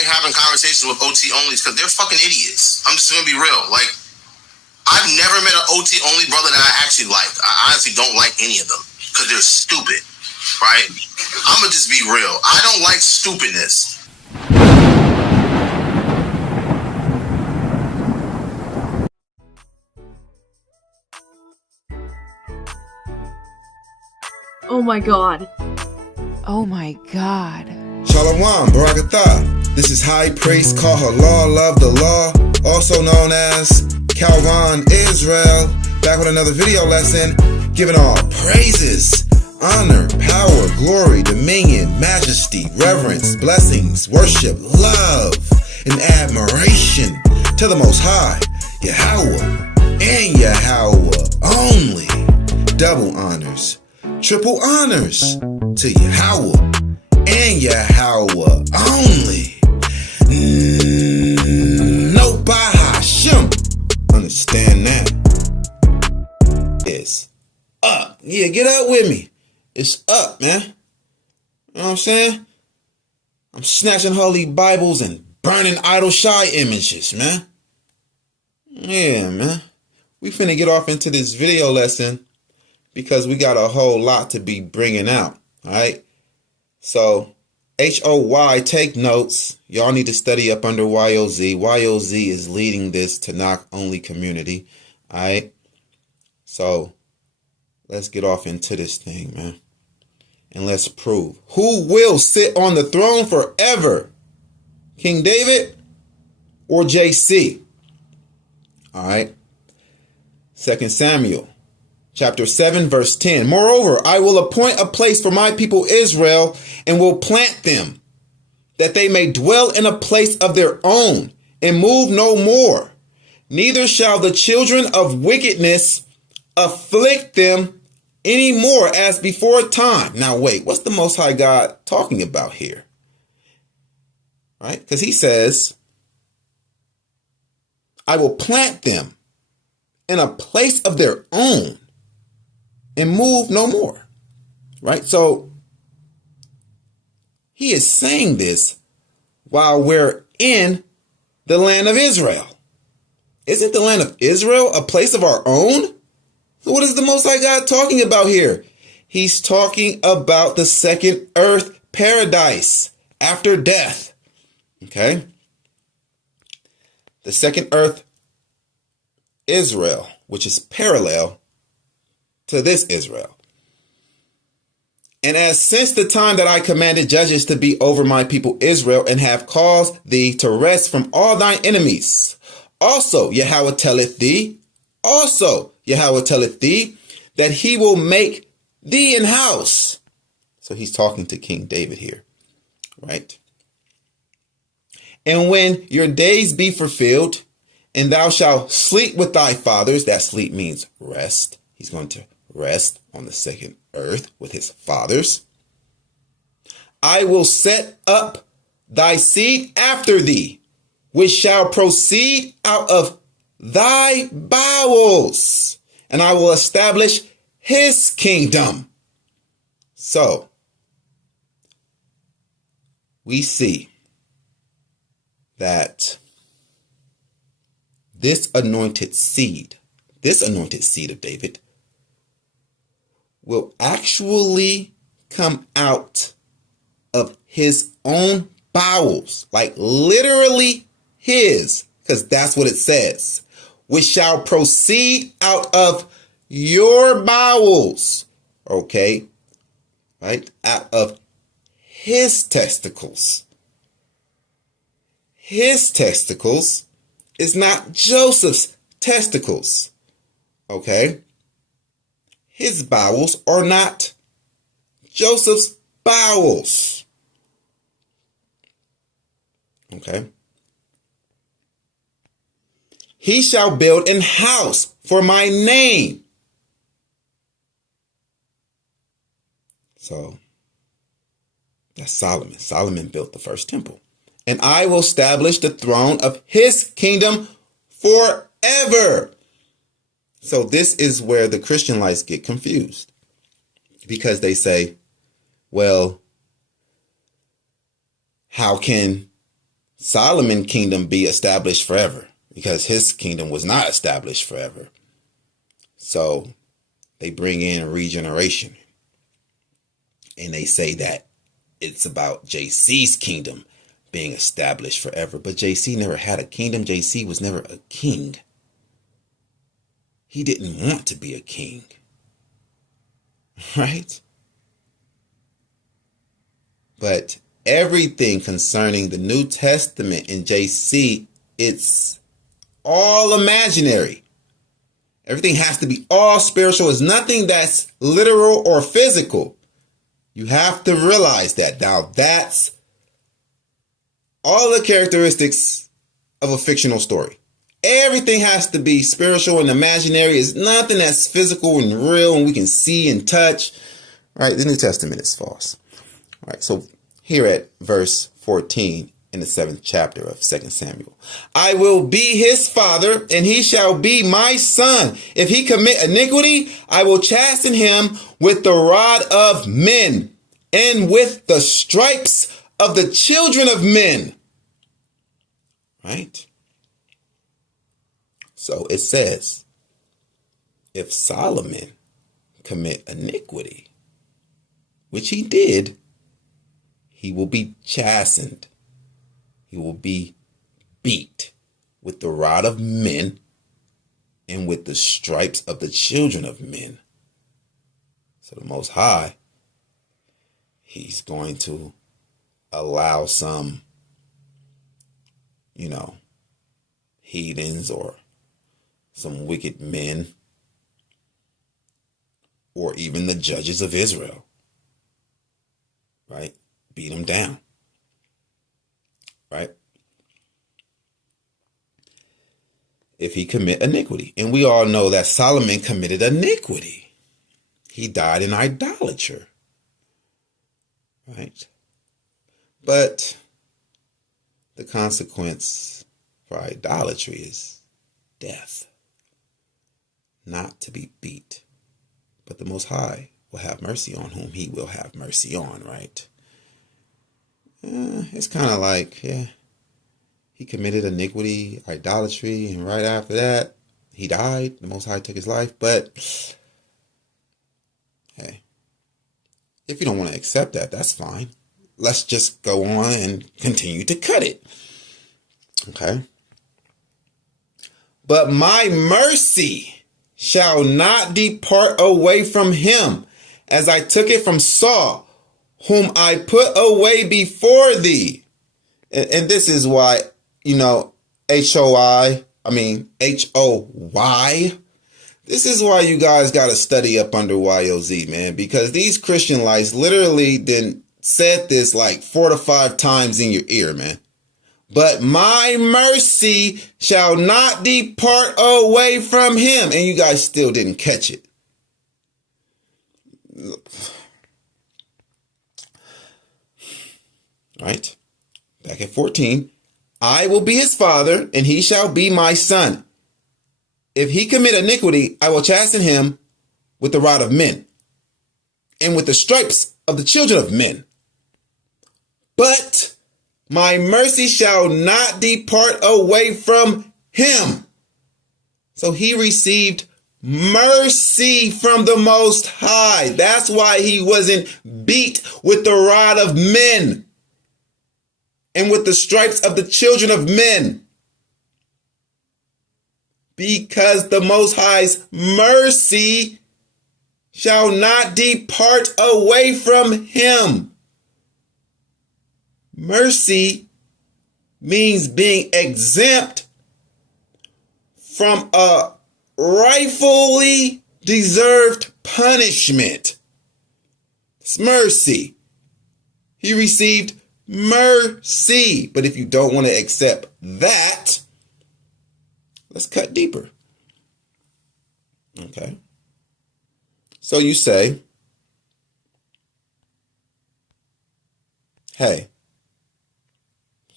like having conversations with OT onlys because they're fucking idiots. I'm just gonna be real. Like, I've never met an OT only brother that I actually like. I honestly don't like any of them because they're stupid, right? I'm gonna just be real. I don't like stupidness. Oh my god. Oh my god. Shalom, Barakatah. This is High Priest Kahalal of the Law, also known as Calvin Israel, back with another video lesson, giving all praises, honor, power, glory, dominion, majesty, reverence, blessings, worship, love, and admiration to the Most High, Yahweh, and Yahweh only. Double honors, triple honors to Yahweh and Yahweh only. No Bahashim. Understand that. It's up. Yeah, get up with me. It's up, man. You know what I'm saying? I'm snatching holy Bibles and burning idol shy images, man. Yeah, man. We finna get off into this video lesson because we got a whole lot to be bringing out, all right? So, HOY, take notes. Y'all need to study up under YOZ. YOZ is leading this Tanakh only community, all right? So, let's get off into this thing, man. And let's prove who will sit on the throne forever, King David or JC? All right. 2 Samuel chapter 7, verse 10. Moreover, I will appoint a place for my people Israel and will plant them, that they may dwell in a place of their own and move no more. Neither shall the children of wickedness afflict them any more as before time. Now wait, what's the Most High God talking about here? Right? Because he says, I will plant them in a place of their own and move no more. Right? So he is saying this while we're in the land of Israel. Isn't the land of Israel a place of our own? So what is the Most High God talking about here? He's talking about the second earth paradise after death. Okay? The second earth Israel, which is parallel to this Israel. And as since the time that I commanded judges to be over my people Israel and have caused thee to rest from all thine enemies, also Yahweh telleth thee, that he will make thee an house. So he's talking to King David here, right? And when your days be fulfilled, and thou shalt sleep with thy fathers, that sleep means rest. He's going to rest on the second earth with his fathers. I will set up thy seed after thee, which shall proceed out of thy bowels, and I will establish his kingdom. So, we see that this anointed seed of David, will actually come out of his own bowels, like literally his, because that's what it says, which shall proceed out of your bowels, okay, right, out of his testicles. His testicles is not Joseph's testicles, okay? His bowels are not Joseph's bowels, okay? He shall build an house for my name. So that's Solomon. Solomon built the first temple. And I will establish the throne of his kingdom forever. So this is where the Christianites get confused, because they say, well, how can Solomon's kingdom be established forever, because his kingdom was not established forever. So they bring in regeneration, and they say that it's about JC's kingdom being established forever. But JC never had a kingdom. JC was never a king. He didn't want to be a king. Right? But everything concerning the New Testament in JC, it's all imaginary. Everything has to be all spiritual. There's nothing that's literal or physical. You have to realize that. Now, that's all the characteristics of a fictional story. Everything has to be spiritual and imaginary. It's nothing that's physical and real and we can see and touch. Right? The New Testament is false. All right, so here at verse 14 in the 7th chapter of 2 Samuel. I will be his father, and he shall be my son. If he commit iniquity, I will chasten him with the rod of men and with the stripes of the children of men. Right? So it says, if Solomon commit iniquity, which he did, he will be chastened. He will be beat with the rod of men and with the stripes of the children of men. So the Most High, he's going to allow some, heathens or some wicked men or even the judges of Israel, right? Beat them down. Right? If he commit iniquity. And we all know that Solomon committed iniquity. He died in idolatry. Right? But the consequence for idolatry is death. Not to be beat. But the Most High will have mercy on whom he will have mercy on, right? It's kind of like, he committed iniquity, idolatry, and right after that, he died. The Most High took his life. But, hey, if you don't want to accept that, that's fine. Let's just go on and continue to cut it. Okay? But my mercy shall not depart away from him, as I took it from Saul, whom I put away before thee. And this is why, H-O-Y. This is why you guys got to study up under YOZ, man. Because these Christian lights literally then said this like 4 to 5 times in your ear, man. But my mercy shall not depart away from him. And you guys still didn't catch it. Right? Back at 14. I will be his father, and he shall be my son. If he commit iniquity, I will chasten him with the rod of men and with the stripes of the children of men. But my mercy shall not depart away from him. So he received mercy from the Most High. That's why he wasn't beat with the rod of men and with the stripes of the children of men. Because the Most High's mercy shall not depart away from him. Mercy means being exempt from a rightfully deserved punishment. It's mercy. He received mercy. But if you don't want to accept that, let's cut deeper. Okay. So you say, hey,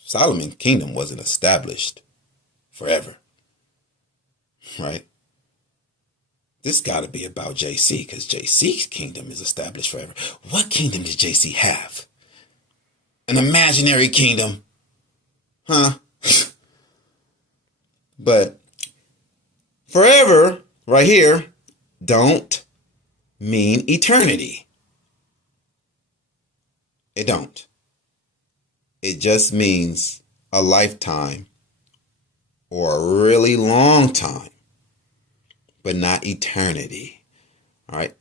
Solomon's kingdom wasn't established forever. Right? This got to be about JC, because JC's kingdom is established forever. What kingdom did JC have? An imaginary kingdom Huh? But forever, right here, don't mean eternity. It don't. It just means a lifetime or a really long time, but not eternity. All right?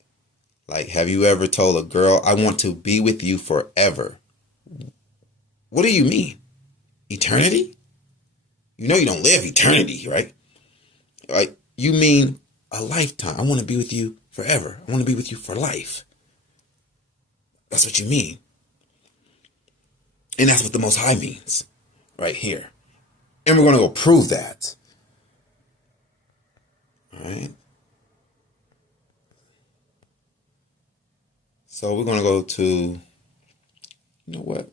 Like, have you ever told a girl, I want to be with you forever? What do you mean? Eternity? You know you don't live eternity, right? Right? You mean a lifetime. I want to be with you forever. I want to be with you for life. That's what you mean. And that's what the Most High means right here. And we're going to go prove that. All right. So we're going to go to, you know what?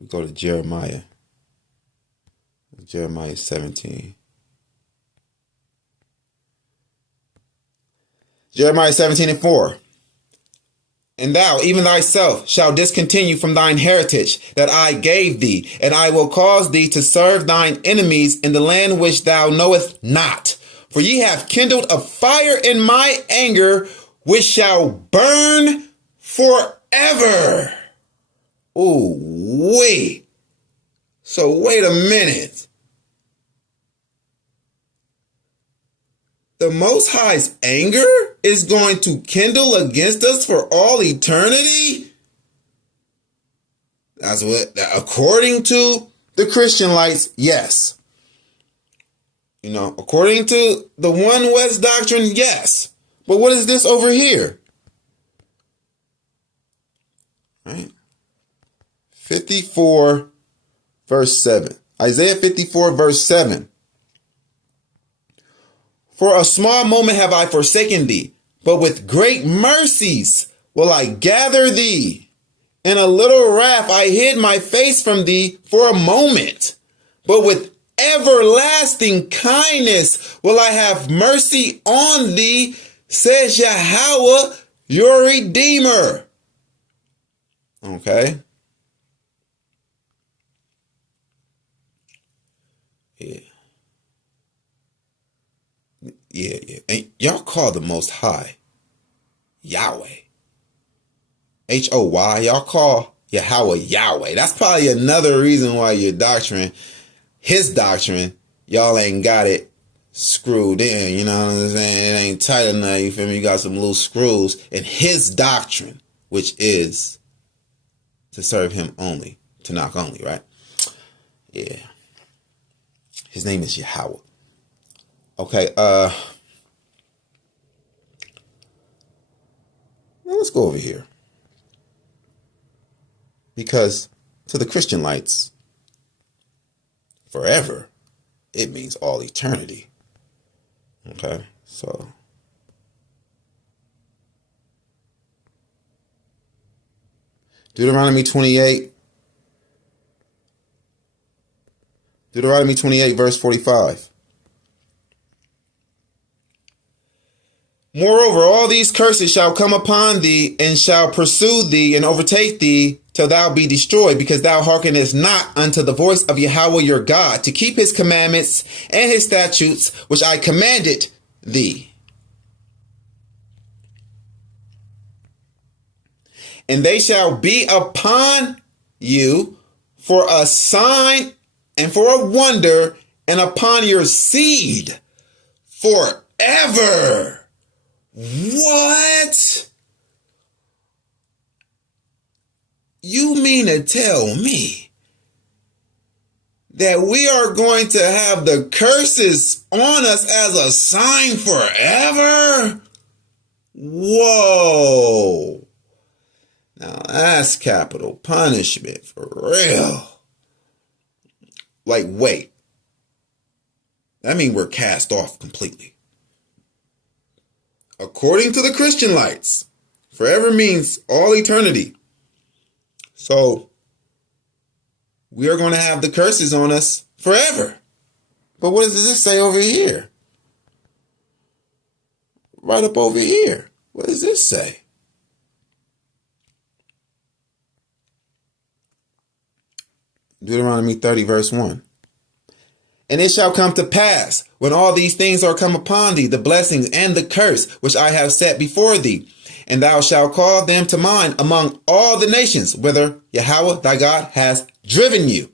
We go to Jeremiah. Jeremiah 17. Jeremiah 17:4. And thou, even thyself, shalt discontinue from thine heritage that I gave thee, and I will cause thee to serve thine enemies in the land which thou knowest not. For ye have kindled a fire in my anger, which shall burn forever. Ooh, wait. So wait a minute. The Most High's anger is going to kindle against us for all eternity? That's what, according to the Christian lights, yes. You know, according to the One West doctrine, yes. But what is this over here? Right? 54 verse 7. Isaiah 54 verse 7. For a small moment have I forsaken thee, but with great mercies will I gather thee. In a little wrath I hid my face from thee for a moment, but with everlasting kindness will I have mercy on thee, says Yahweh, your Redeemer. Okay. Yeah. Yeah. And y'all call the Most High Yahweh. H-O-Y. Y'all call Yahweh Yahweh. That's probably another reason why your doctrine, his doctrine, y'all ain't got it screwed in. You know what I'm saying? It ain't tight enough. You feel me? You got some loose screws in his doctrine, which is to serve him only, to knock only, right? Yeah. His name is Yahweh. Okay, let's go over here. Because to the Christian lights, forever, it means all eternity. Okay, so Deuteronomy 28 verse 45. Moreover, all these curses shall come upon thee, and shall pursue thee, and overtake thee, till thou be destroyed, because thou hearkenest not unto the voice of Yahweh your God, to keep his commandments and his statutes, which I commanded thee. And they shall be upon you for a sign and for a wonder, and upon your seed forever. What? You mean to tell me that we are going to have the curses on us as a sign forever? Whoa. Now that's capital punishment for real. Like, wait. That means we're cast off completely. According to the Christian lights, forever means all eternity. So we are going to have the curses on us forever. But what does this say over here? Right up over here. What does this say? Deuteronomy 30, verse 1. And it shall come to pass, when all these things are come upon thee, the blessings and the curse which I have set before thee, and thou shalt call them to mind among all the nations, whither Yahweh thy God has driven you,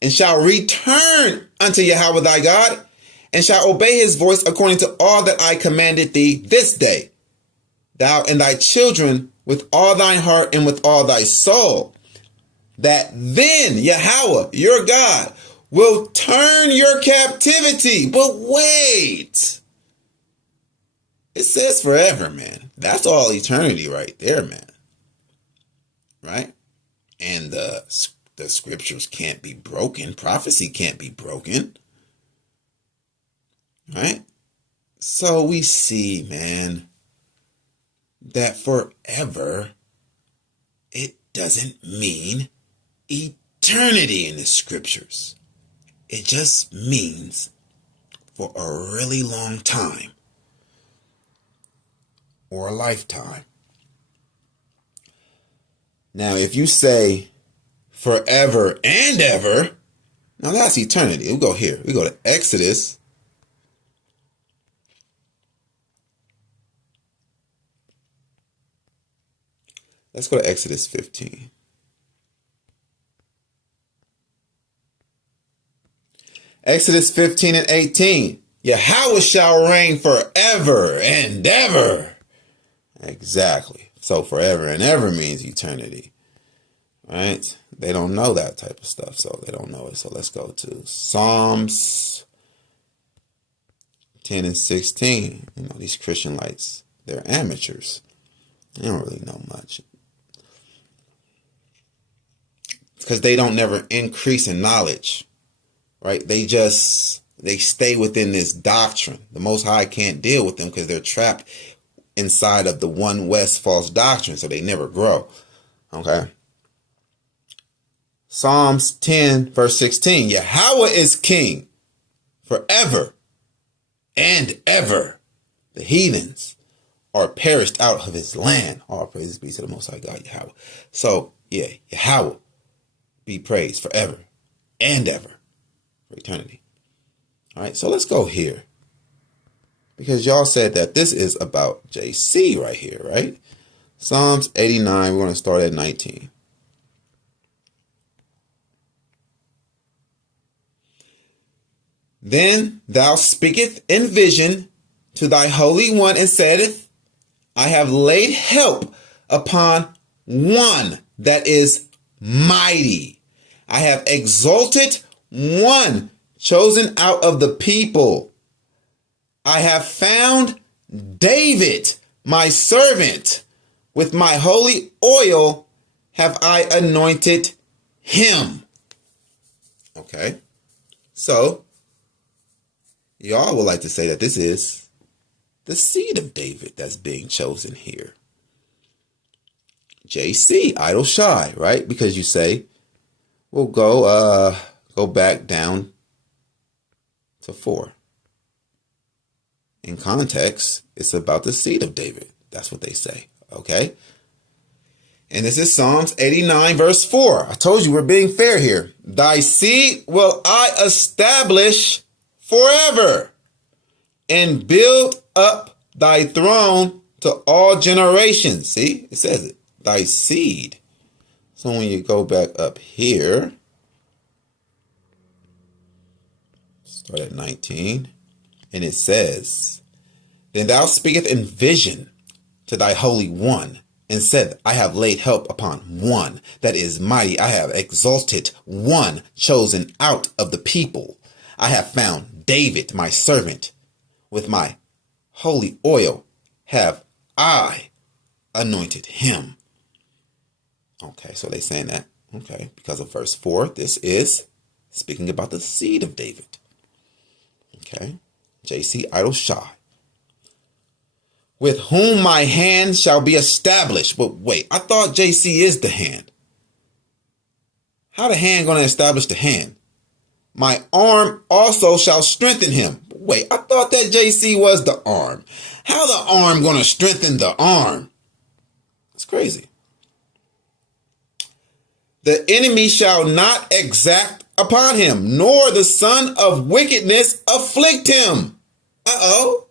and shall return unto Yahweh thy God, and shall obey his voice according to all that I commanded thee this day, thou and thy children with all thine heart and with all thy soul, that then Yahweh your God will turn your captivity. But wait, it says forever, man. That's all eternity right there, man. Right? And the scriptures can't be broken. Prophecy can't be broken. Right? So we see, man, that forever, it doesn't mean eternity in the scriptures. It just means for a really long time or a lifetime. Now, if you say forever and ever, now that's eternity. We'll go here. We go to Exodus. Let's go to Exodus 15. Exodus 15 and 18. Yahweh shall reign forever and ever. Exactly. So forever and ever means eternity. Right? They don't know that type of stuff, so they don't know it. So let's go to Psalms 10 and 16. You know, these Christian lights, they're amateurs. They don't really know much. Because they don't never increase in knowledge. Right? They stay within this doctrine. The Most High can't deal with them because they're trapped inside of the One West false doctrine. So they never grow. Okay. Psalms 10 verse 16. Yahweh is king forever and ever. The heathens are perished out of his land. All praises be to the Most High God, Yahweh. So yeah, Yahweh be praised forever and ever. For eternity. All right, so let's go here. Because y'all said that this is about JC right here, right? Psalms 89, we're going to start at 19. Then thou speakest in vision to thy Holy One and saidest, I have laid help upon one that is mighty. I have exalted one chosen out of the people. I have found David, my servant. With my holy oil have I anointed him. Okay. So, y'all would like to say that this is the seed of David that's being chosen here. JC, idle shy, right? Because you say, we'll go back down to 4. In context, it's about the seed of David. That's what they say. Okay. And this is Psalms 89 verse 4. I told you we're being fair here. Thy seed will I establish forever and build up thy throne to all generations. See, it says it. Thy seed. So when you go back up here, start at 19, and it says, Then thou speakest in vision to thy Holy One, and said, I have laid help upon one that is mighty. I have exalted one chosen out of the people. I have found David, my servant. With my holy oil have I anointed him. Okay, so they're saying that. Okay, because of verse 4, this is speaking about the seed of David. Okay, JC Idle Shah. With whom my hand shall be established. But wait, I thought JC is the hand. How the hand going to establish the hand? My arm also shall strengthen him. Wait, I thought that JC was the arm. How the arm going to strengthen the arm? It's crazy. The enemy shall not exact upon him, nor the son of wickedness afflict him. Uh-oh.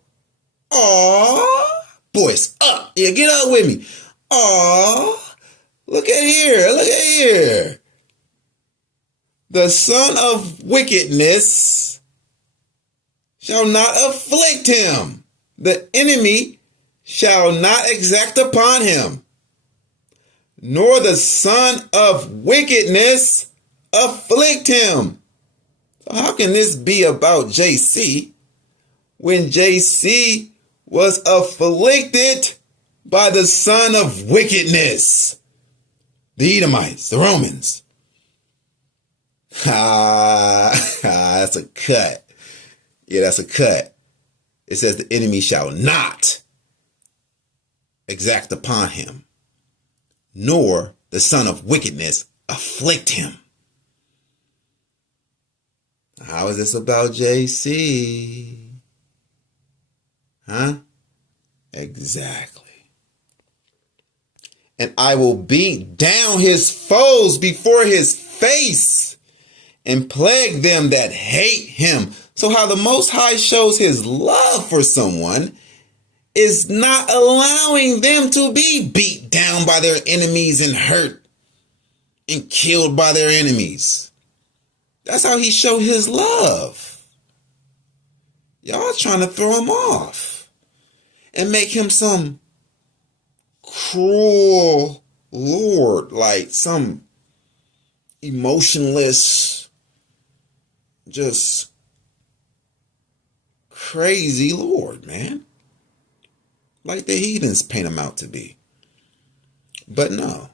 Aww. Voice up. Yeah, get up with me. Aww. Look at here. Look at here. The son of wickedness shall not afflict him. The enemy shall not exact upon him, nor the son of wickedness afflict him. So how can this be about JC when JC was afflicted by the son of wickedness? The Edomites, the Romans. That's a cut. Yeah, that's a cut. It says the enemy shall not exact upon him, nor the son of wickedness afflict him. How is this about JC? Huh? Exactly. And I will beat down his foes before his face and plague them that hate him. So how the Most High shows his love for someone is not allowing them to be beat down by their enemies and hurt and killed by their enemies. That's how he showed his love. Y'all trying to throw him off and make him some cruel Lord, like some emotionless, just crazy Lord, man. Like the heathens paint him out to be. But no,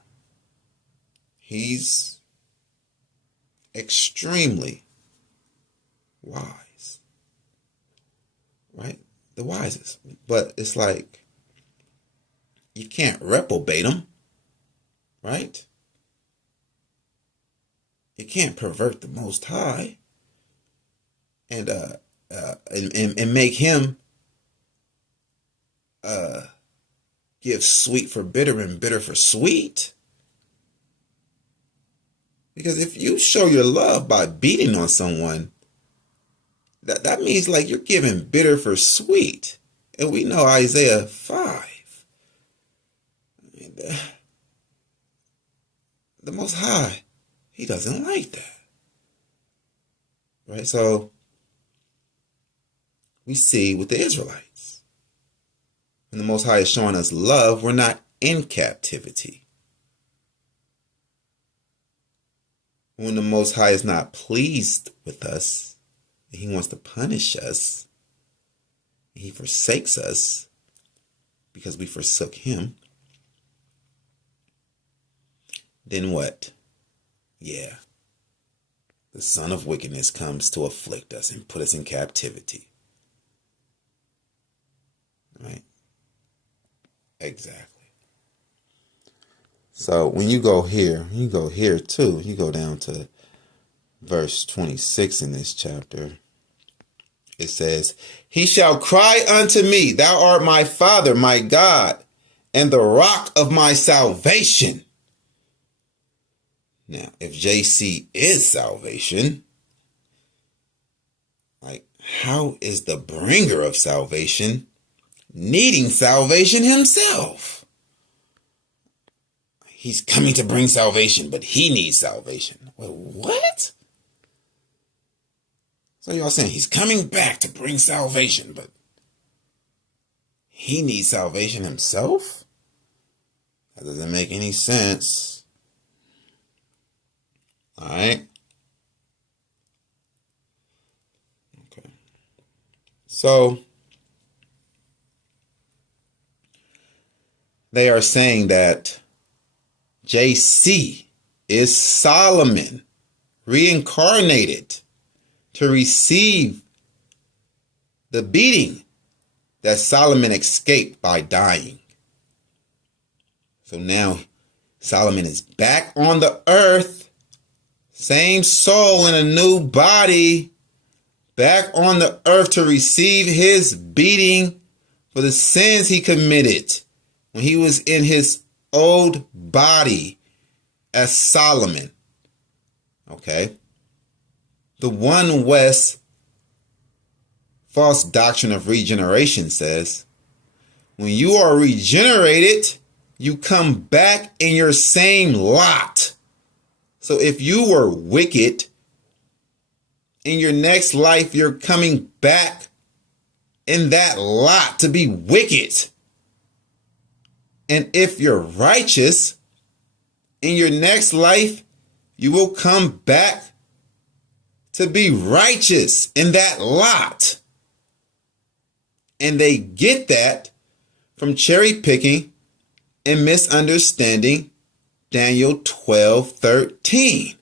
he's extremely wise, right? The wisest. But it's like, you can't reprobate him, right? You can't pervert the Most High and make him give sweet for bitter and bitter for sweet. Because if you show your love by beating on someone, that means like you're giving bitter for sweet. And we know Isaiah 5. I mean, the Most High, he doesn't like that. Right? So we see with the Israelites, when the Most High is showing us love, we're not in captivity. When the Most High is not pleased with us, and he wants to punish us, and he forsakes us because we forsook him, then what? Yeah, the son of wickedness comes to afflict us and put us in captivity. Right? Exactly. So when you go here too, you go down to verse 26 in this chapter. It says, he shall cry unto me, thou art my Father, my God, and the rock of my salvation. Now, if JC is salvation, like, how is the bringer of salvation needing salvation himself? He's coming to bring salvation, but he needs salvation. Well, what? So y'all saying he's coming back to bring salvation, but he needs salvation himself? That doesn't make any sense. All right. Okay. So they are saying that JC is Solomon reincarnated to receive the beating that Solomon escaped by dying. So now Solomon is back on the earth, same soul in a new body, back on the earth to receive his beating for the sins he committed when he was in his old body as Solomon. Okay? The One West false doctrine of regeneration says, when you are regenerated, you come back in your same lot. So if you were wicked, in your next life, you're coming back in that lot to be wicked. And if you're righteous, in your next life, you will come back to be righteous in that lot. And they get that from cherry picking and misunderstanding Daniel 12:13.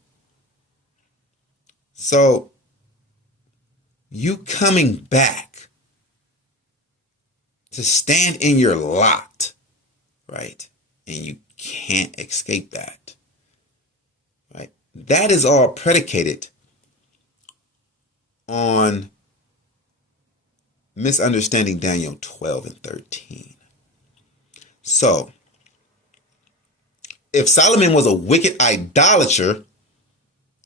So, you coming back to stand in your lot, right? And you can't escape that, right? That is all predicated on misunderstanding Daniel 12:13. So, if Solomon was a wicked idolater,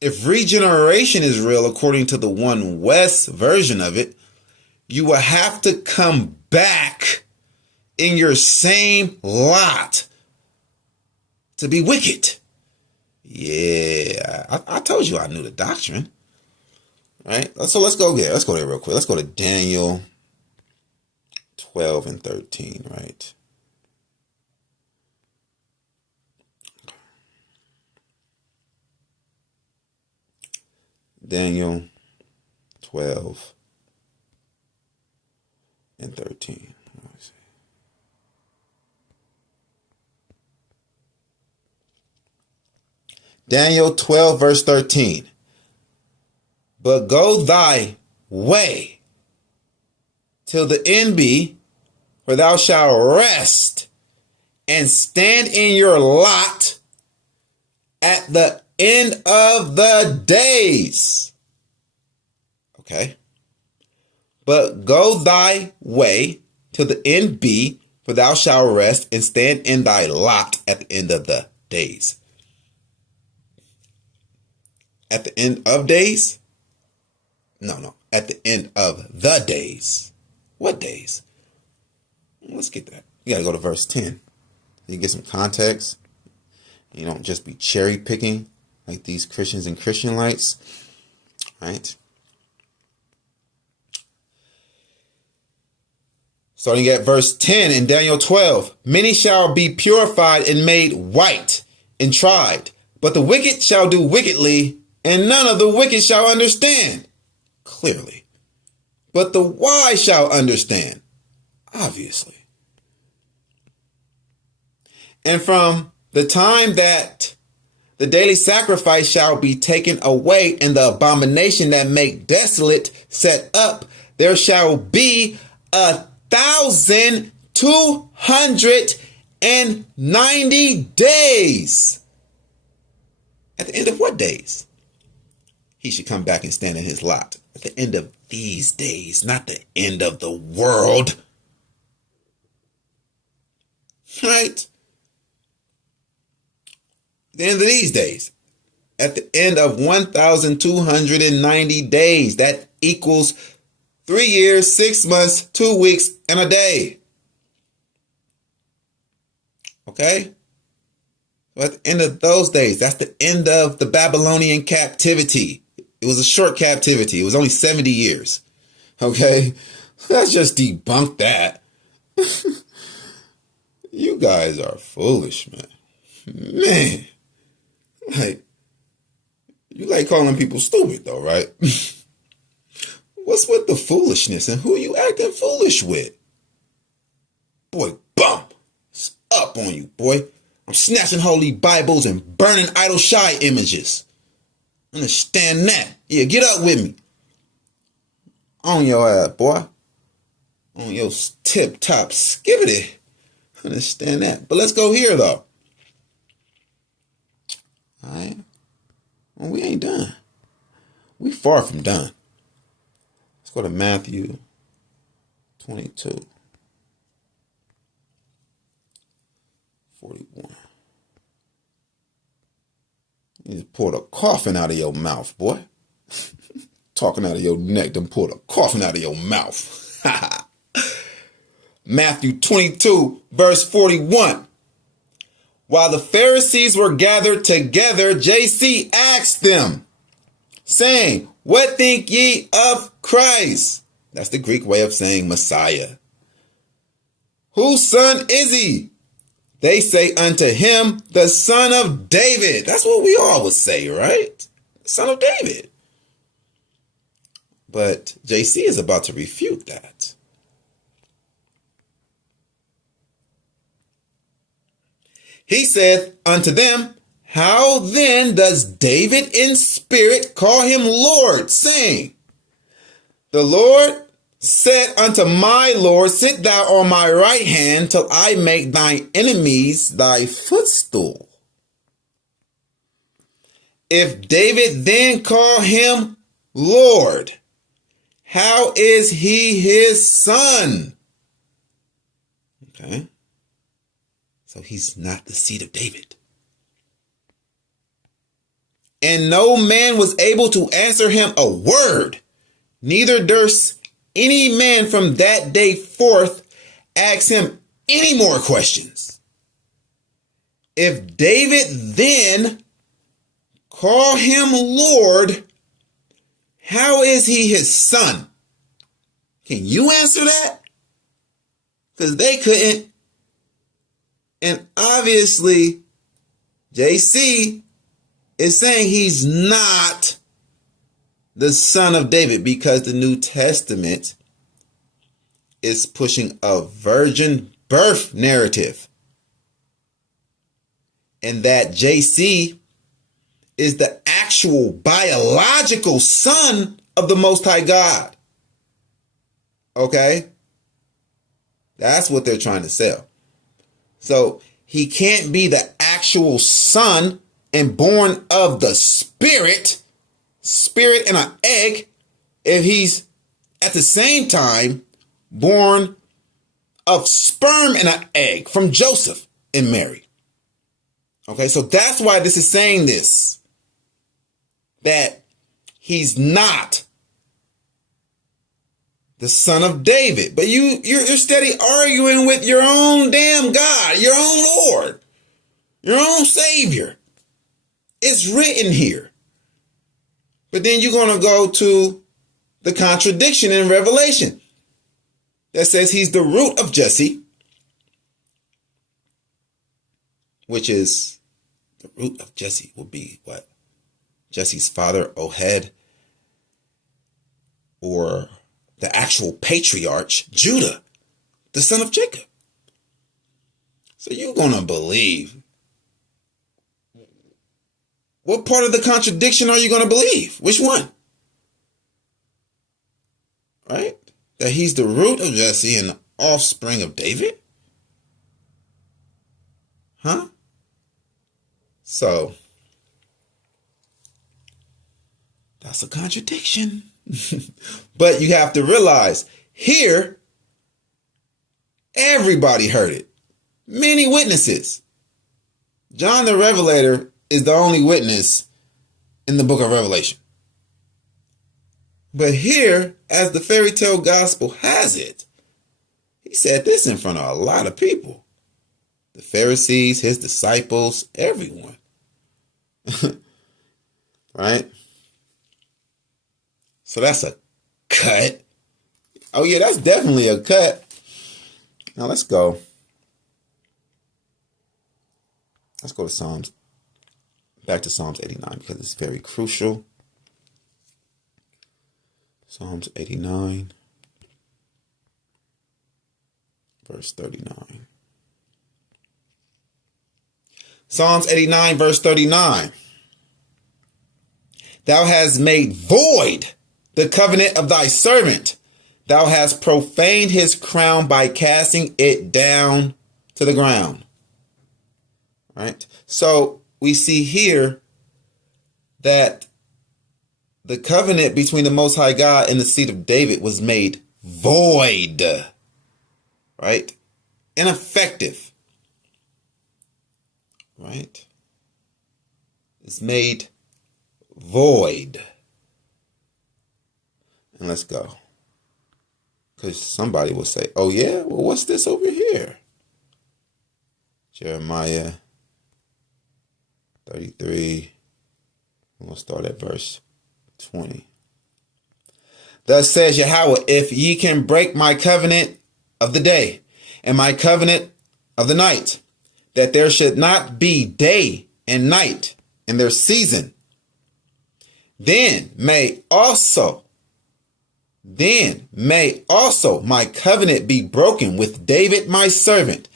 if regeneration is real according to the One West version of it, you will have to come back in your same lot to be wicked. Yeah, I told you I knew the doctrine. Right? So let's go there. Let's go there real quick. Let's go to Daniel 12:13, right? Daniel 12:13. Daniel 12, verse 13. But go thy way till the end be, for thou shalt rest and stand in your lot at the end of the days. Okay. But go thy way till the end be, for thou shalt rest and stand in thy lot at the end of the days. At the end of days? No. At the end of the days. What days? Let's get that. You got to go to verse 10. You get some context. You don't just be cherry picking like these Christians and Christianites. Right? Starting at verse 10 in Daniel 12. Many shall be purified and made white and tried. But the wicked shall do wickedly, and none of the wicked shall understand. Clearly. But the wise shall understand. Obviously. And from the time that the daily sacrifice shall be taken away and the abomination that make desolate set up, there shall be 1,290 days. At the end of what days? He should come back and stand in his lot. At the end of these days, not the end of the world. Right? The end of these days. At the end of 1,290 days. That equals 3 years, 6 months, 2 weeks, and a day. Okay? So at the end of those days, that's the end of the Babylonian captivity. It was a short captivity. It was only 70 years. Okay? Let's just debunk that. You guys are foolish, man. Man. Like, you like calling people stupid, though, right? What's with the foolishness and who you acting foolish with? Boy, bum. It's up on you, boy. I'm snatching holy Bibles and burning idol shy images. Understand that? Yeah, get up with me. On your ass, boy. On your tip-top skibbity. Understand that. But let's go here, though. All right? Well, we ain't done. We far from done. Let's go to Matthew 22. 41. You just pulled a coffin out of your mouth, boy. Talking out of your neck, then pulled a coffin out of your mouth. Matthew 22, verse 41. While the Pharisees were gathered together, JC asked them, saying, what think ye of Christ? That's the Greek way of saying Messiah. Whose son is he? They say unto him, the son of David. That's what we all would say, right? Son of David. But JC is about to refute that. He said unto them, how then does David in spirit call him Lord, saying, the Lord said unto my Lord, sit thou on my right hand till I make thine enemies thy footstool. If David then call him Lord, how is he his son? Okay. So he's not the seed of David. And no man was able to answer him a word, neither durst any man from that day forth ask him any more questions. If David then call him Lord, how is he his son? Can you answer that? Because they couldn't. And obviously, JC is saying he's not the son of David, because the New Testament is pushing a virgin birth narrative. And that JC is the actual biological son of the Most High God. Okay? That's what they're trying to sell. So he can't be the actual son and born of the spirit and an egg, if he's at the same time born of sperm and an egg from Joseph and Mary. Okay, so that's why this is saying this, that he's not the son of David. But you're steady arguing with your own damn God, your own Lord, your own Savior. It's written here. But then you're going to go to the contradiction in Revelation that says he's the root of Jesse, which is the root of Jesse will be what? Jesse's father, Ohad, or the actual patriarch, Judah, the son of Jacob. So you're going to believe. What part of the contradiction are you going to believe? Which one? Right? That he's the root of Jesse and the offspring of David? Huh? So, that's a contradiction. But you have to realize, here, everybody heard it. Many witnesses. John the Revelator is the only witness in the book of Revelation. But here, as the fairy tale gospel has it, he said this in front of a lot of people. The Pharisees, his disciples, everyone. Right? So that's a cut. Oh yeah, that's definitely a cut. Now let's go. Let's go to Psalms. Back to Psalms 89 because it's very crucial. Psalms 89, verse 39. Psalms 89, verse 39. Thou hast made void the covenant of thy servant. Thou hast profaned his crown by casting it down to the ground. Right? So we see here that the covenant between the Most High God and the seed of David was made void. Right? Ineffective. Right? is made void. And let's go. Because somebody will say, oh yeah, well what's this over here? Jeremiah 33. I'm going to start at verse 20. Thus says Yahweh, if ye can break my covenant of the day and my covenant of the night, that there should not be day and night in their season, then may also my covenant be broken with David my servant,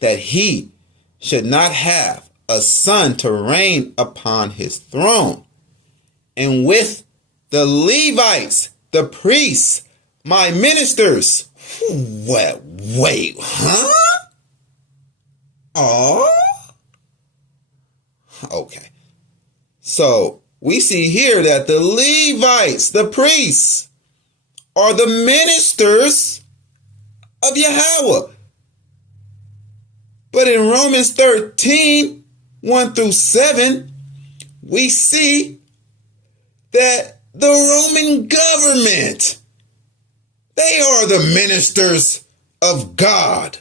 that he should not have a son to reign upon his throne, and with the Levites, the priests, my ministers. Wait, huh? Oh, okay. So we see here that the Levites, the priests, are the ministers of Yahweh. But in Romans 13, 1 through 7, we see that the Roman government, they are the ministers of God.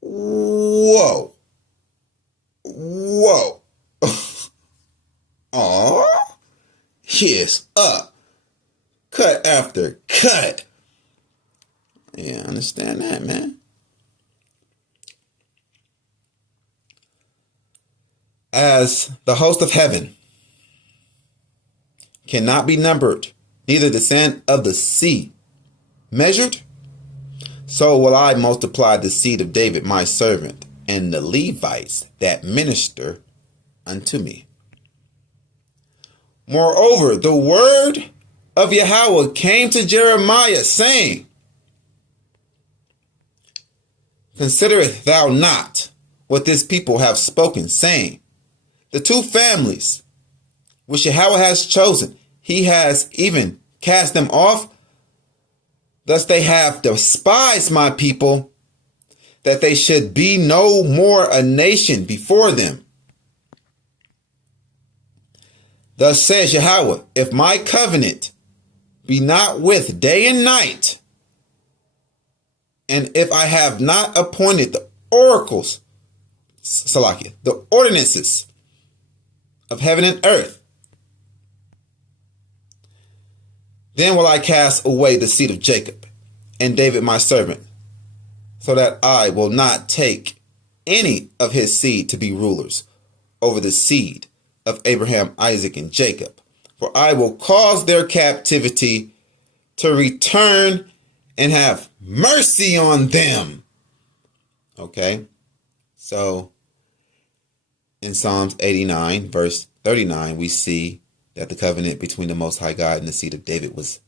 Whoa. Aw. Yes, up. Cut after cut. Yeah, I understand that, man. As the host of heaven cannot be numbered, neither the sand of the sea measured, so will I multiply the seed of David my servant, and the Levites that minister unto me. Moreover, the word of Yahweh came to Jeremiah, saying, considerest thou not what this people have spoken, saying, the two families which Yahweh has chosen, he has even cast them off. Thus they have despised my people, that they should be no more a nation before them. Thus says Yahweh, if my covenant be not with day and night, and if I have not appointed the oracles, Salakia, the ordinances of heaven and earth, then will I cast away the seed of Jacob and David my servant, so that I will not take any of his seed to be rulers over the seed of Abraham, Isaac, and Jacob. For I will cause their captivity to return and have mercy on them. Okay, so in Psalms 89, verse 39, we see that the covenant between the Most High God and the seed of David was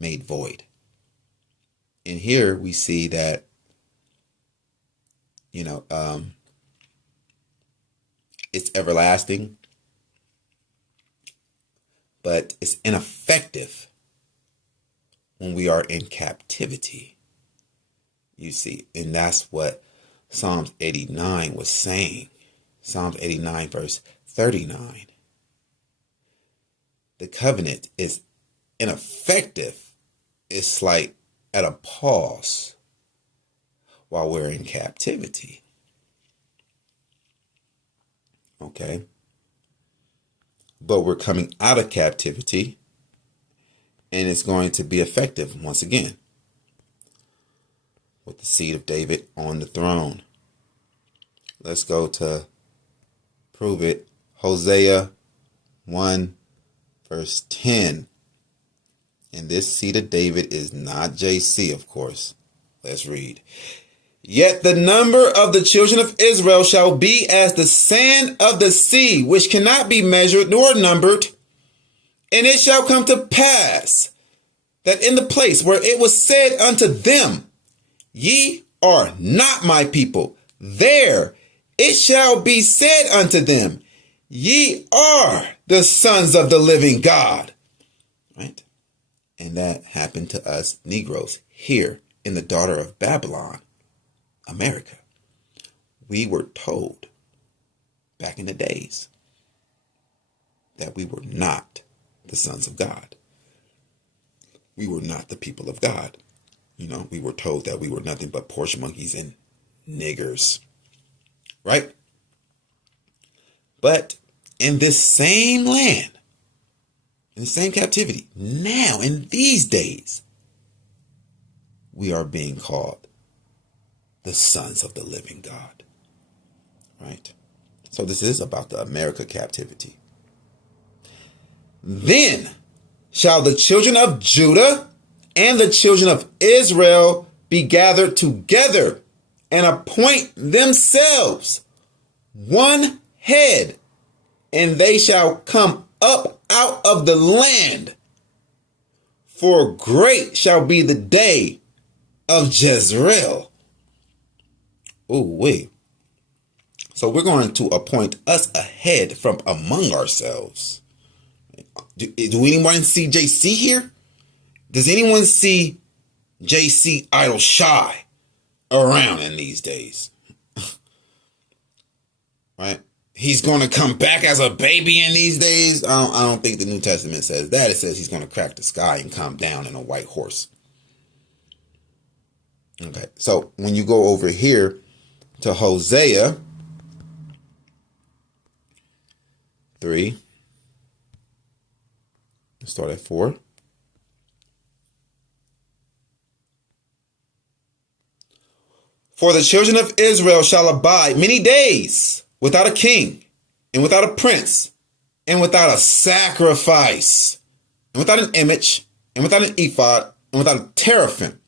made void. And here we see that, it's everlasting, but it's ineffective when we are in captivity. You see, and that's what Psalms 89 was saying. Psalms 89, verse 39. The covenant is ineffective. It's like at a pause while we're in captivity. Okay. But we're coming out of captivity, and it's going to be effective once again with the seed of David on the throne. Let's go to prove it. Hosea 1 verse 10. And this seed of David is not JC, of course. Let's read. Yet the number of the children of Israel shall be as the sand of the sea, which cannot be measured nor numbered. And it shall come to pass that in the place where it was said unto them, ye are not my people, there it shall be said unto them, ye are the sons of the living God. Right? And that happened to us Negroes here in the daughter of Babylon, America. We were told back in the days that we were not the sons of God. We were not the people of God. You know, we were told that we were nothing but porch monkeys and niggers. Right? But in this same land, in the same captivity, now in these days, we are being called the sons of the living God. Right? So this is about the America captivity. Then shall the children of Judah and the children of Israel be gathered together and appoint themselves one head, and they shall come up out of the land. For great shall be the day of Jezreel. Oh, wait. So we're going to appoint us a head from among ourselves. Do anyone see JC here? Does anyone see JC idle shy around in these days? Right? He's going to come back as a baby in these days. I don't think the New Testament says that. It says he's going to crack the sky and come down in a white horse. Okay, so when you go over here to Hosea 3, let's start at 4. For the children of Israel shall abide many days without a king, and without a prince, and without a sacrifice, and without an image, and without an ephod, and without a teraphim.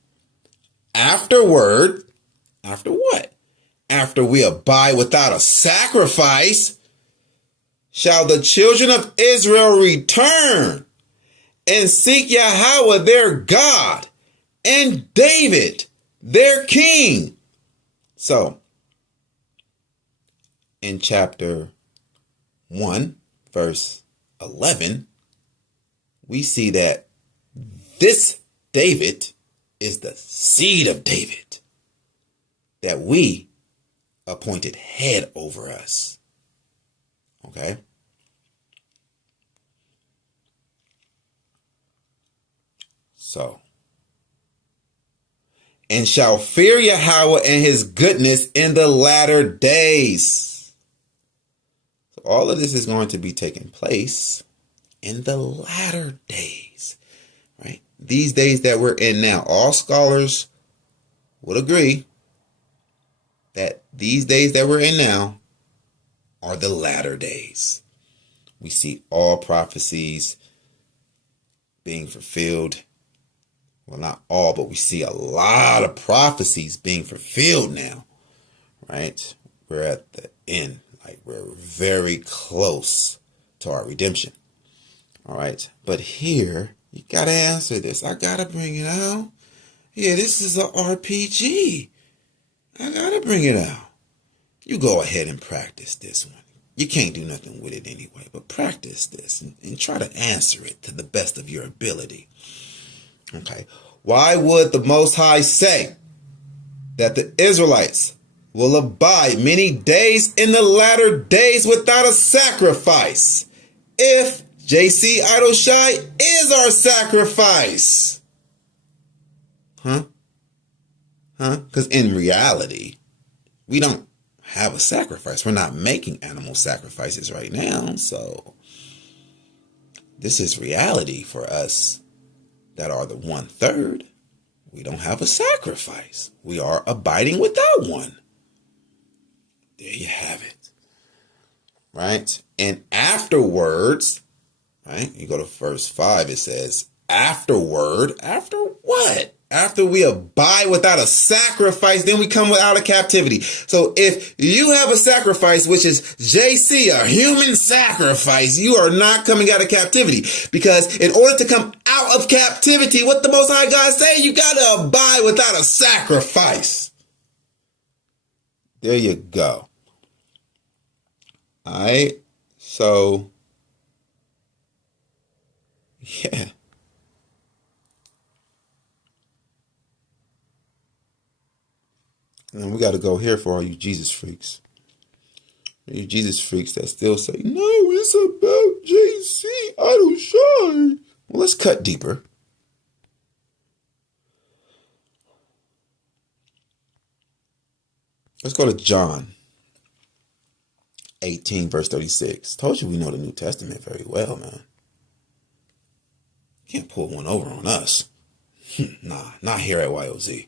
Afterward, after what? After we abide without a sacrifice, shall the children of Israel return and seek Yahweh their God and David their king. So, in chapter 1, verse 11, we see that this David is the seed of David that we appointed head over us. Okay? So, and shall fear Yahweh and his goodness in the latter days. So all of this is going to be taking place in the latter days, right? These days that we're in now, all scholars would agree that these days that we're in now are the latter days. We see all prophecies being fulfilled. Well, not all, but we see a lot of prophecies being fulfilled now, right? We're at the end. Like, we're very close to our redemption. All right. But here, you got to answer this. I got to bring it out. Yeah, this is a RPG. I got to bring it out. You go ahead and practice this one. You can't do nothing with it anyway, but practice this and try to answer it to the best of your ability. Okay. Why would the Most High say that the Israelites will abide many days in the latter days without a sacrifice if JC Idoshai is our sacrifice? Because in reality, we don't have a sacrifice. We're not making animal sacrifices right now. So this is reality for us that are the 1/3. We don't have a sacrifice. We are abiding without one. There you have it. Right? And afterwards, right? You go to verse 5, it says, afterward, after what? After we abide without a sacrifice, then we come out of captivity. So if you have a sacrifice, which is JC, a human sacrifice, you are not coming out of captivity. Because in order to come out of captivity, what the Most High God say? You got to abide without a sacrifice. There you go. All right. So, yeah. And we got to go here for all you Jesus freaks. You Jesus freaks that still say, no, it's about JC Idol Shy. Well, let's cut deeper. Let's go to John 18, verse 36. Told you we know the New Testament very well, man. Can't pull one over on us. Nah, not here at YOZ.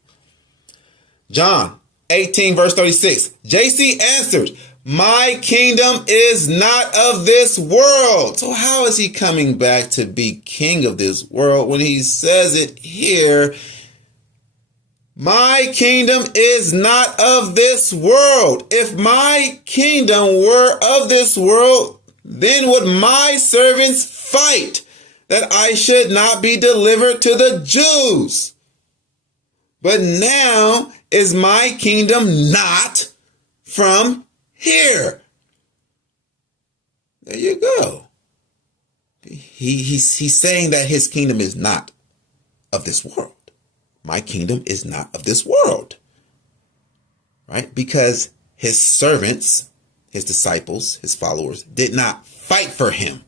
John 18, verse 36. JC answered, my kingdom is not of this world. So how is he coming back to be king of this world when he says it here? My kingdom is not of this world. If my kingdom were of this world, then would my servants fight that I should not be delivered to the Jews. But now is my kingdom not from here. There you go. He's saying that his kingdom is not of this world. My kingdom is not of this world. Right? Because his servants, his disciples, his followers did not fight for him.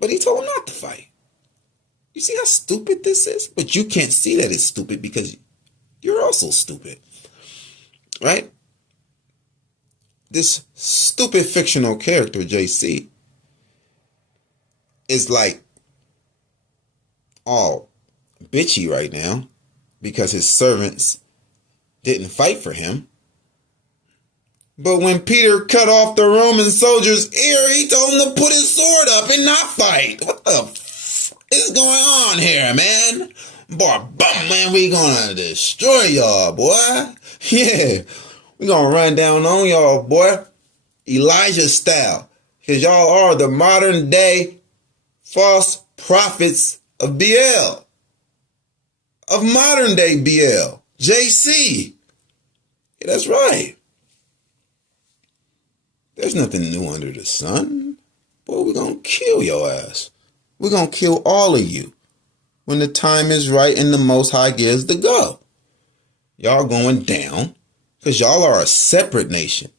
But he told them not to fight. You see how stupid this is? But you can't see that it's stupid because you're also stupid. Right? This stupid fictional character, JC, is like all bitchy right now because his servants didn't fight for him. But when Peter cut off the Roman soldier's ear, he told him to put his sword up and not fight. What the f is going on here, man? Boy, bum, man, we gonna destroy y'all, boy. Yeah, we gonna run down on y'all, boy. Elijah style. Because y'all are the modern day false prophets of BL. Of modern day BL. JC. Yeah, that's right. There's nothing new under the sun. Boy, we're going to kill your ass. We're going to kill all of you when the time is right and the Most High gives the go. Y'all going down because y'all are a separate nation.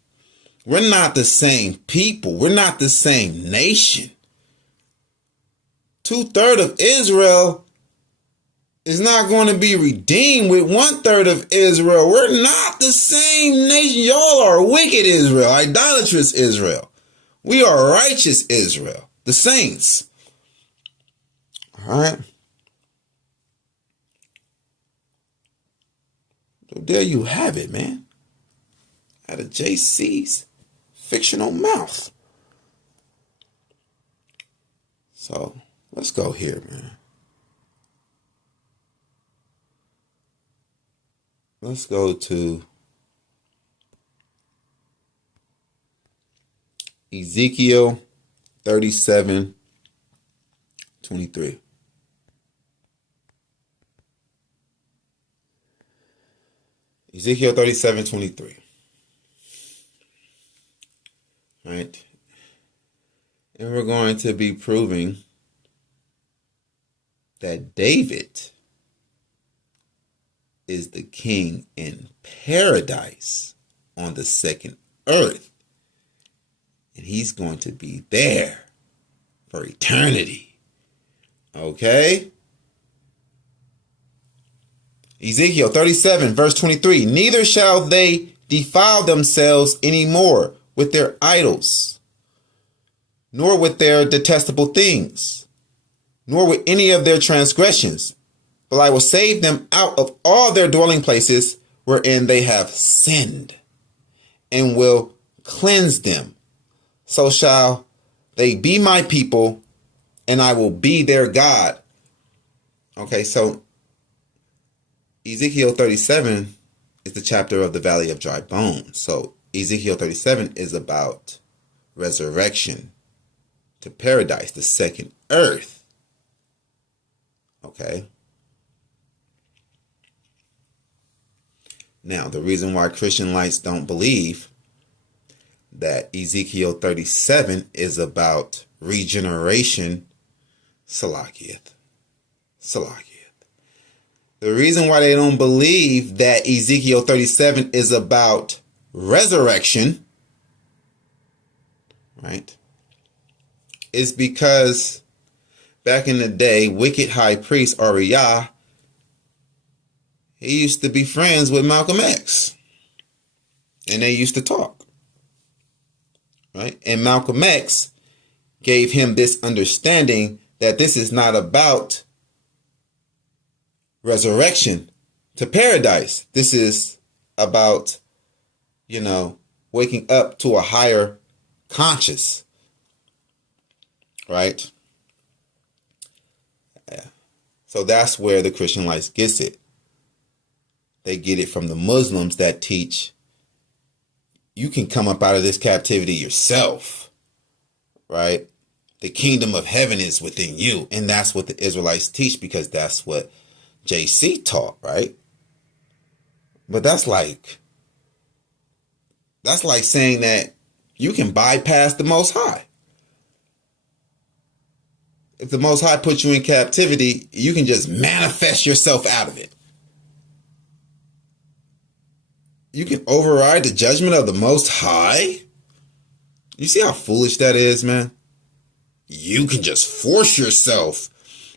We're not the same people. We're not the same nation. 2/3 of Israel is not going to be redeemed with 1/3 of Israel. We're not the same nation. Y'all are wicked Israel, idolatrous Israel. We are righteous Israel, the saints. All right. So there you have it, man. Out of JC's fictional mouth. So let's go here, man. Let's go to Ezekiel 37:23. Ezekiel 37:23. All right. And we're going to be proving that David is the king in paradise on the second earth. And he's going to be there for eternity. Okay? Ezekiel 37, verse 23. Neither shall they defile themselves anymore with their idols, nor with their detestable things, nor with any of their transgressions. But I will save them out of all their dwelling places wherein they have sinned, and will cleanse them. So shall they be my people, and I will be their God. Okay, so Ezekiel 37 is the chapter of the Valley of Dry Bones. So Ezekiel 37 is about resurrection to paradise, the second earth. Okay. Now, the reason why Christian lights don't believe that Ezekiel 37 is about regeneration, Salakiath. The reason why they don't believe that Ezekiel 37 is about resurrection right, is because back in the day, wicked high priest Uriah, he used to be friends with Malcolm X. And they used to talk. Right? And Malcolm X gave him this understanding that this is not about resurrection to paradise. This is about, waking up to a higher conscious. Right? Yeah. So that's where the Christian life gets it. They get it from the Muslims that teach you can come up out of this captivity yourself, right? The kingdom of heaven is within you. And that's what the Israelites teach, because that's what JC taught, right? But that's like saying that you can bypass the Most High. If the Most High puts you in captivity, you can just manifest yourself out of it. You can override the judgment of the Most High? You see how foolish that is, man? You can just force yourself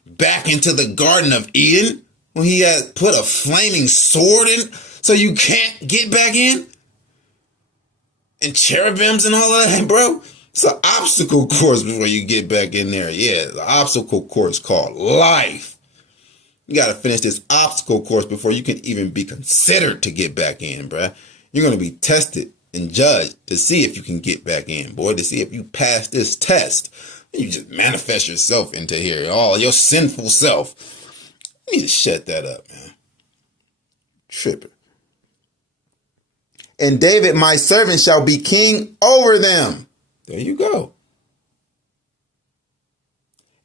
back into the Garden of Eden when he had put a flaming sword in so you can't get back in? And cherubims and all of that, bro? It's an obstacle course before you get back in there. Yeah, the obstacle course called life. You got to finish this obstacle course before you can even be considered to get back in, bruh. You're going to be tested and judged to see if you can get back in, boy, to see if you pass this test. You just manifest yourself into here, all your sinful self. You need to shut that up, man. Tripping. And David, my servant, shall be king over them. There you go.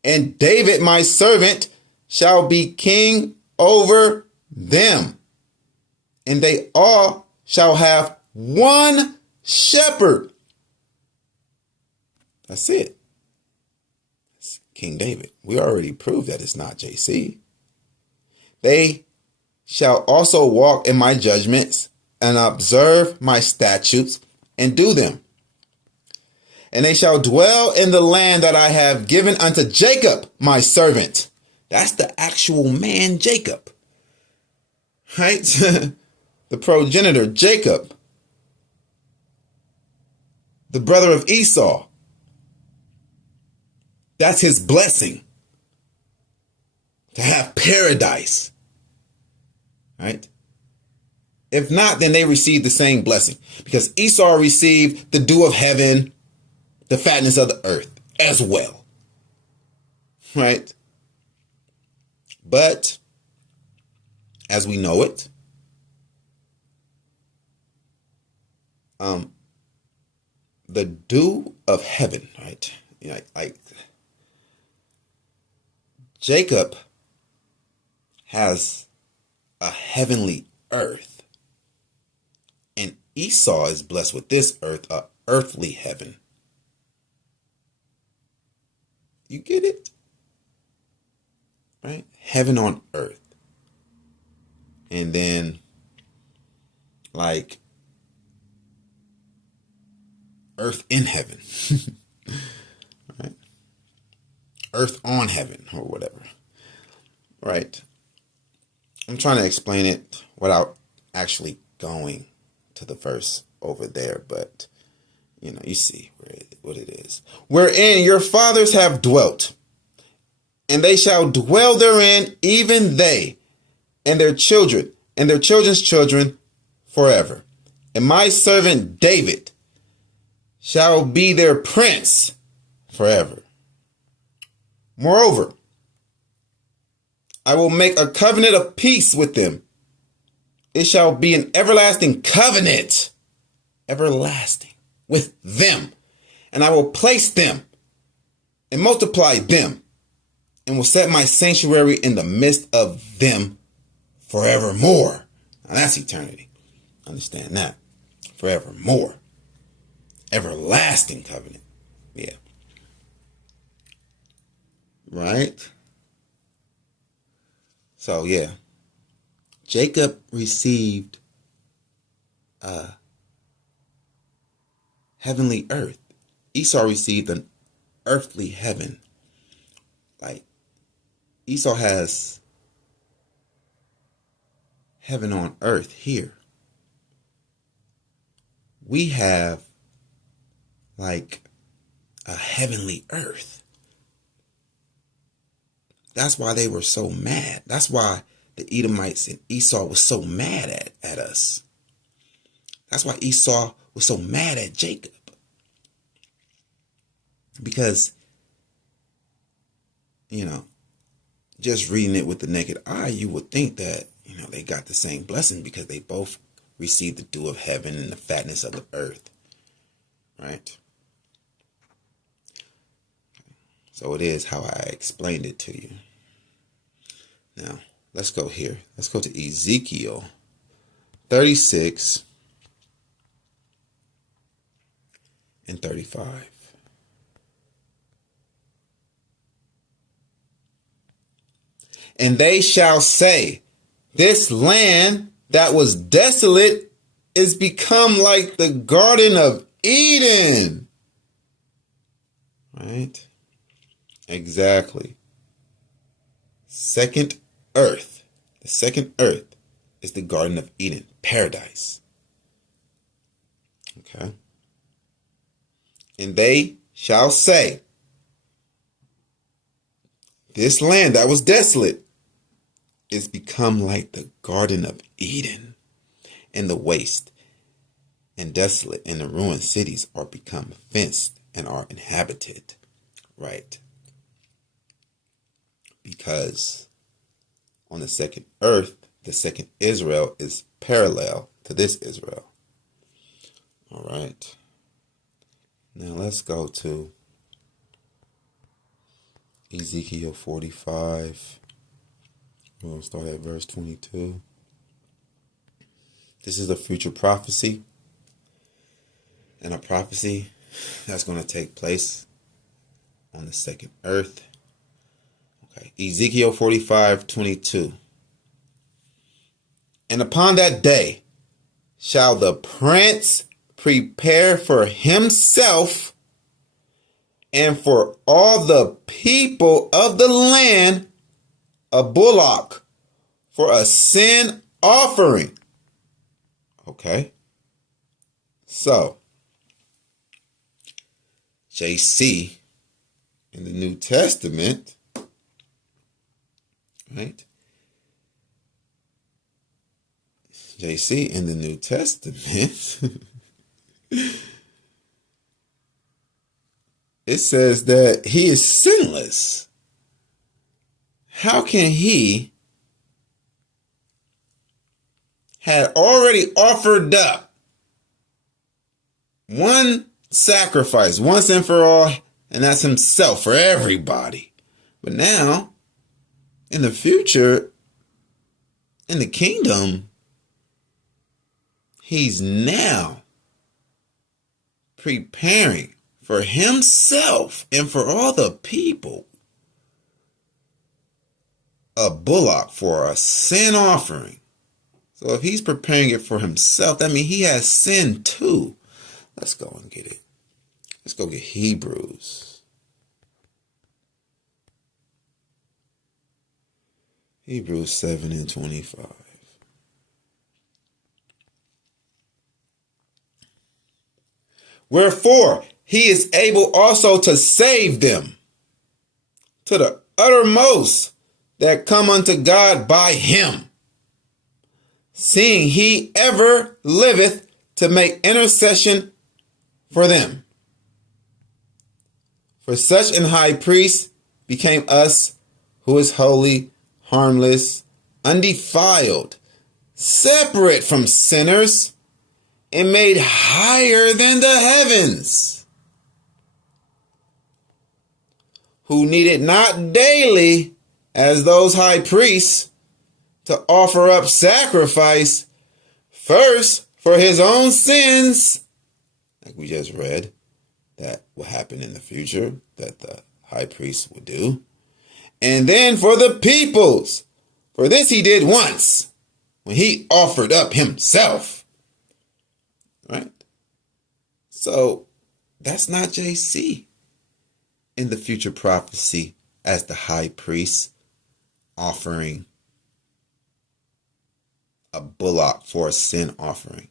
And David, my servant, shall be king over them. And they all shall have one shepherd. That's it. That's King David. We already proved that it's not JC. They shall also walk in my judgments and observe my statutes and do them. And they shall dwell in the land that I have given unto Jacob, my servant. That's the actual man, Jacob. Right? The progenitor, Jacob. The brother of Esau. That's his blessing. To have paradise. Right? If not, then they receive the same blessing. Because Esau received the dew of heaven, the fatness of the earth as well. Right? But, as we know it, the dew of heaven, right? Like Jacob has a heavenly earth, and Esau is blessed with this earth, a earthly heaven. You get it? Right? Heaven on earth. And then, like, earth in heaven. Right? Earth on heaven, or whatever. Right? I'm trying to explain it without actually going to the verse over there, but you see what it is. Wherein your fathers have dwelt, and they shall dwell therein, even they, and their children, and their children's children, forever. And my servant David shall be their prince forever. Moreover, I will make a covenant of peace with them. It shall be an everlasting covenant, everlasting, with them. And I will place them and multiply them, and will set my sanctuary in the midst of them forevermore. Now that's eternity. Understand that. Forevermore. Everlasting covenant. Yeah. Right? So, yeah. Jacob received heavenly earth. Esau received an earthly heaven. Like, Esau has heaven on earth here. We have like a heavenly earth. That's why they were so mad. That's why the Edomites and Esau was so mad at us. That's why Esau was so mad at Jacob. Because, just reading it with the naked eye, you would think that, they got the same blessing because they both received the dew of heaven and the fatness of the earth. Right? So it is how I explained it to you. Now, let's go here. Let's go to Ezekiel 36 and 35. And they shall say, this land that was desolate is become like the Garden of Eden. Right? Exactly. Second earth. The second earth is the Garden of Eden, paradise. Okay. And they shall say, this land that was desolate is become like the Garden of Eden, and the waste and desolate and the ruined cities are become fenced and are inhabited. Right. Because on the second earth, the second Israel is parallel to this Israel. All right. Now let's go to Ezekiel 45. We'll start at verse 22. This is a future prophecy, and a prophecy that's going to take place on the second earth. Okay, Ezekiel 45:22. And upon that day shall the prince prepare for himself and for all the people of the land a bullock for a sin offering. Okay. So, JC in the New Testament, right? JC in the New Testament, it says that he is sinless. How can he had already offered up one sacrifice once and for all, and that's himself for everybody? But now, in the future, in the kingdom, he's now preparing for himself and for all the people a bullock for a sin offering. So if he's preparing it for himself, that means he has sin too. Let's go and get it. Let's go get Hebrews. Hebrews 7:25. Wherefore he is able also to save them to the uttermost that come unto God by him, seeing he ever liveth to make intercession for them. For such an high priest became us, who is holy, harmless, undefiled, separate from sinners, and made higher than the heavens, who needed not daily, as those high priests, to offer up sacrifice, first for his own sins, like we just read, that will happen in the future, that the high priest would do, and then for the people's. For this he did once, when he offered up himself. Right? So, that's not JC in the future prophecy as the high priest offering a bullock for a sin offering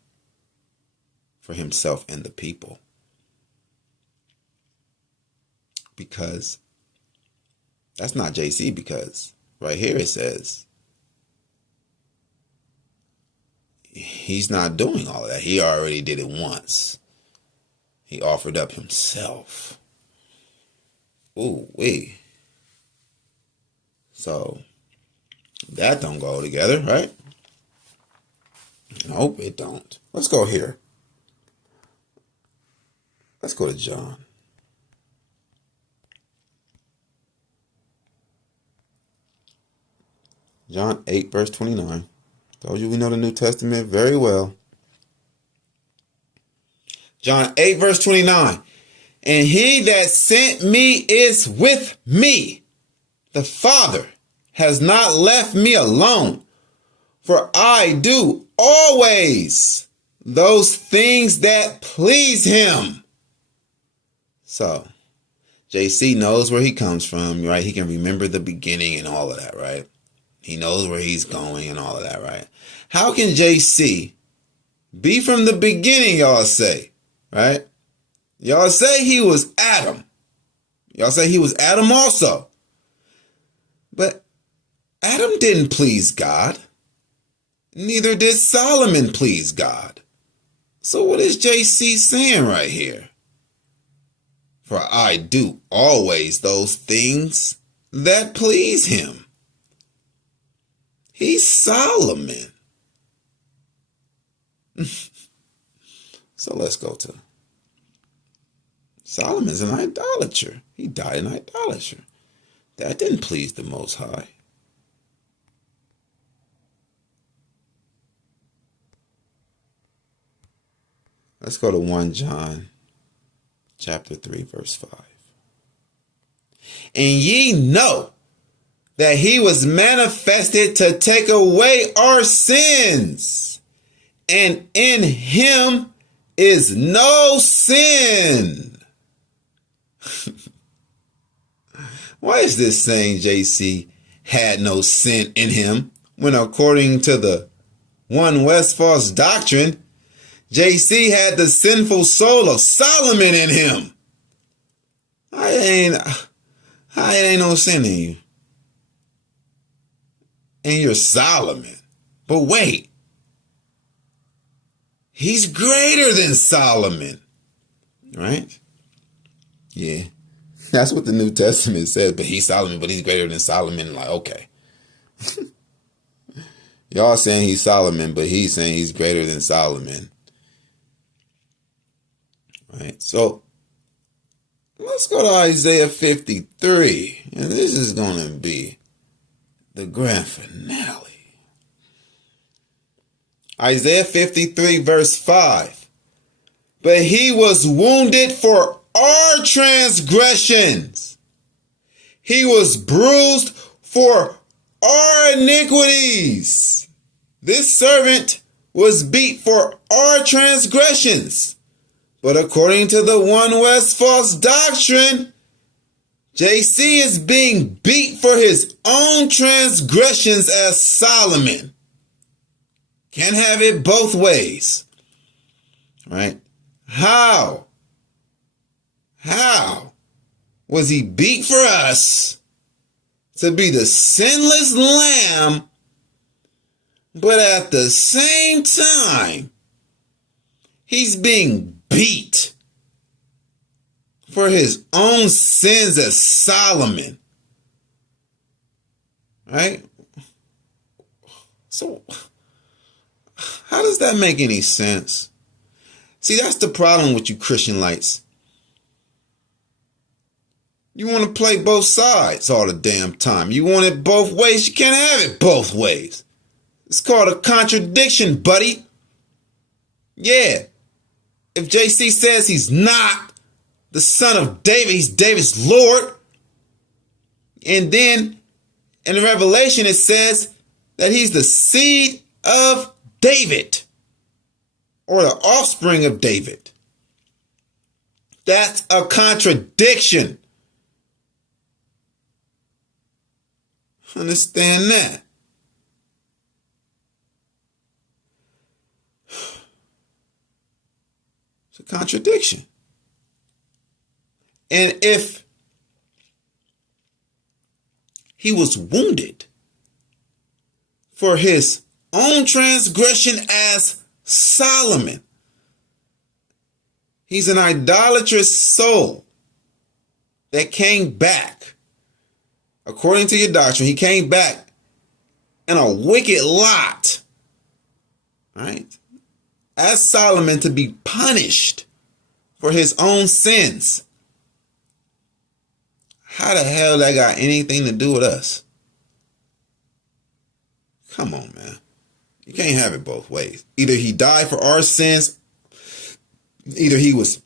for himself and the people. Because that's not JC, because right here it says he's not doing all of that. He already did it once. He offered up himself. Ooh, wee. So that don't go together, right? Nope, it don't. Let's go here. Let's go to John. John 8, verse 29. Told you we know the New Testament very well. John 8, verse 29. And he that sent me is with me. The Father has not left me alone, for I do always those things that please him. So, JC knows where he comes from, right? He can remember the beginning and all of that, right? He knows where he's going and all of that, right? How can JC be from the beginning, y'all say, right? Y'all say he was Adam. Y'all say he was Adam also. But Adam didn't please God. Neither did Solomon please God. So what is JC saying right here? For I do always those things that please him. He's Solomon. So let's go to Solomon's an idolater. He died an idolater. That didn't please the Most High. Let's go to 1 John chapter 3, verse 5. And ye know that he was manifested to take away our sins, and in him is no sin. Why is this saying JC had no sin in him, when according to the one West false doctrine, JC had the sinful soul of Solomon in him? It ain't no sin in you. And you're Solomon. But wait, he's greater than Solomon, right? Yeah, that's what the New Testament says. But he's Solomon, but he's greater than Solomon. Like, okay. Y'all saying he's Solomon, but he's saying he's greater than Solomon. Right? So let's go to Isaiah 53. And this is going to be the grand finale. Isaiah 53, verse 5. But he was wounded for our transgressions. He was bruised for our iniquities. This servant was beat for our transgressions. But according to the one West false doctrine, JC is being beat for his own transgressions as Solomon. Can't have it both ways. Right? How was he beat for us to be the sinless lamb, but at the same time, he's being beat for his own sins as Solomon? Right? So, how does that make any sense? See, that's the problem with you Christian lights. You want to play both sides all the damn time. You want it both ways. You can't have it both ways. It's called a contradiction, buddy. Yeah. If JC says he's not the son of David, he's David's Lord. And then in the Revelation, it says that he's the seed of David, or the offspring of David. That's a contradiction. Understand that. It's a contradiction. And if he was wounded for his own transgression as Solomon, he's an idolatrous soul that came back. According to your doctrine, he came back in a wicked lot, right? As Solomon, to be punished for his own sins. How the hell that got anything to do with us? Come on, man. You can't have it both ways. Either he died for our sins, either he was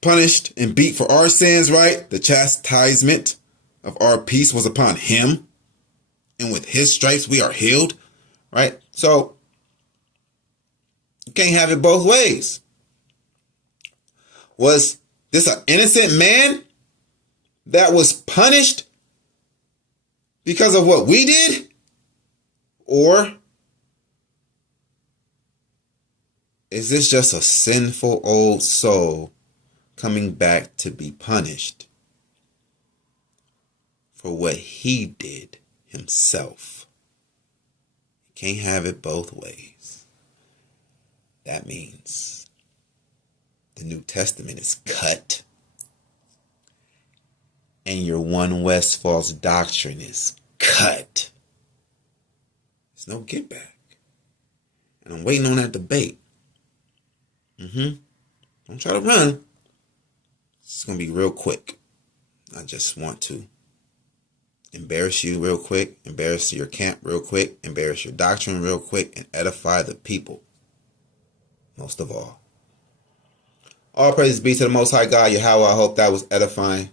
punished and beat for our sins, right? The chastisement of our peace was upon him, and with his stripes we are healed, right? So you can't have it both ways. Was this an innocent man that was punished because of what we did? Or is this just a sinful old soul coming back to be punished for what he did himself? You can't have it both ways. That means the New Testament is cut and your One West false doctrine is cut. There's no get back. And I'm waiting on that debate. Don't try to run. It's going to be real quick. I just want to embarrass you real quick, embarrass your camp real quick, embarrass your doctrine real quick, and edify the people. Most of all. All praise be to the Most High God, Yahweh. I hope that was edifying.